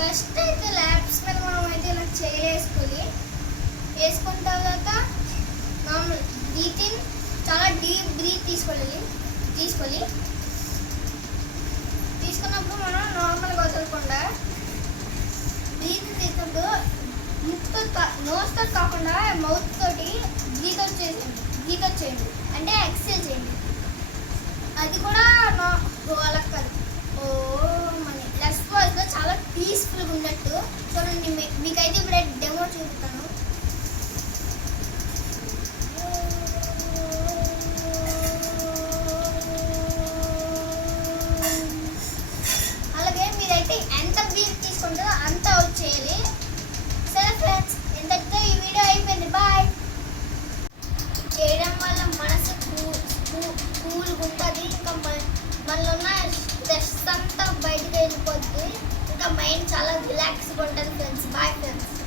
First అయితే labs మీద మనం అయితే ఇలా వేసుకొని వేసుకున్న తర్వాత నార్మల్ బ్రీతింగ్ చాలా డీప్ బ్రీత్ తీసుకొని తీసుకున్నప్పుడు మనం నార్మల్గా వదలకుండా బ్రీత్ తీసుకుంటూ ముక్కుతో నోస్తో కాకుండా మౌత్ తోటి బ్రీత్ వచ్చేయండి అంటే ఎక్సెల్ చేయండి. అది కూడా అలా కాదు మన లెస్ వాయిస్లో చాలా పీస్ఫుల్గా ఉన్నట్టు చూడండి. మీకైతే ఇప్పుడు డెమో చూపుతాను. అలాగే మీరైతే ఎంత బ్రీత్ తీసుకుంటారో అంత అవుట్ చేయాలి. సరే ఫ్రెండ్స్, ఎంతటితో ఈ వీడియో అయిపోయింది. బాయ్. చేయడం వల్ల మనసు కూల్గా ఉంటుంది. ఇంకా మనలో ఉన్న స్ట్రెస్ అంతా బయటకు వెళ్ళిపోద్ది. ఇంకా మైండ్ చాలా రిలాక్స్గా ఉంటుంది ఫ్రెండ్స్. Bye friends.